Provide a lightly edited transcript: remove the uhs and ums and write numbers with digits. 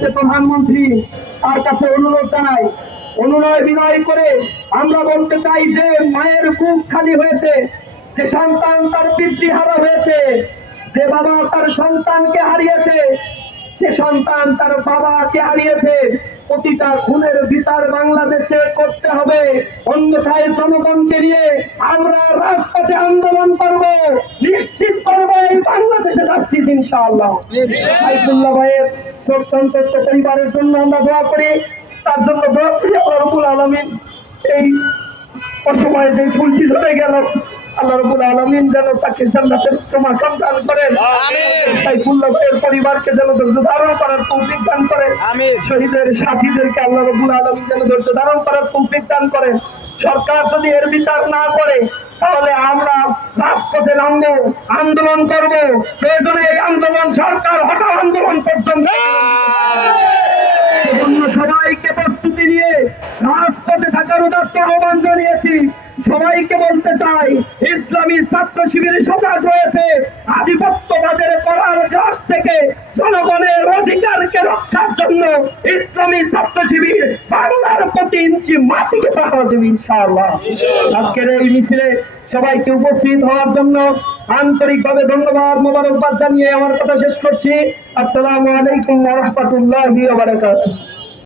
হয়েছে প্রধানমন্ত্রী, তার কাছে অনুরোধ জানাই, অনুনয় বিনয় করে আমরা বলতে চাই যে মায়ের বুক খালি হয়েছে, যে সন্তান তার পিতৃহারা হয়েছে, যে বাবা তার সন্তানকে হারিয়েছে, যে সন্তান তার বাবাকে হারিয়েছে, প্রতিটা খুনের বিচার বাংলাদেশে করতে হবে। অন্যথায় জনগণকে নিয়ে আমরা রাজপথে আন্দোলন করব, নিশ্চিত করবো এই বাংলাদেশে জাস্টিস ইনশাআল্লাহ। সাইফুল্লাহ ভাইয়ের শোক সন্তপ্ত পরিবারের জন্য আমরা দোয়া করি, তার জন্য দোয়া করি আল্লাহ রাব্বুল আলামিন এই অসময়ে যে ফুলটি ধরে গেল, আল্লাহ রাব্বুল আলামিন যেন তাকে জান্নাতের উচ্চ মাকাম দান করেন। সাইফুল্লাহ ভাইয়ের পরিবারকে যেন ধৈর্য ধারণ করার তৌফিক দান করেন। শহীদের সাথীদেরকে আল্লাহ রাব্বুল আলামিন যেন ধৈর্য ধারণ করার তৌফিক দান করেন। সরকার যদি এর বিচার না করে তাহলে আমরা রাজপথে নামবো, আন্দোলন করব, প্রয়োজনে এই আন্দোলন সরকার হটাও আন্দোলন পর্যন্ত। সবাইকে প্রস্তুতি নিয়ে রাজপথে থাকার উদাত্ত আহ্বান জানিয়েছি। সবাইকে বলতে চাই, ইসলামী ছাত্র শিবির সজাগ হয়েছে আধিপত্যবাদের করার গ্রাস থেকে জনগণের অধিকারকে রক্ষার জন্য। ইসলামী ছাত্র শিবির বাংলার প্রতি ইঞ্চি মাটিকে পাহারা দেবে ইনশাআল্লাহ। আজকের এই মিছিলে সবাইকে উপস্থিত হওয়ার জন্য আন্তরিকভাবে ধন্যবাদ, মোবারকবাদ জানিয়ে আমার কথা শেষ করছি। আসসালামু আলাইকুম ওয়া রাহমাতুল্লাহি ওয়া বারাকাতুহু।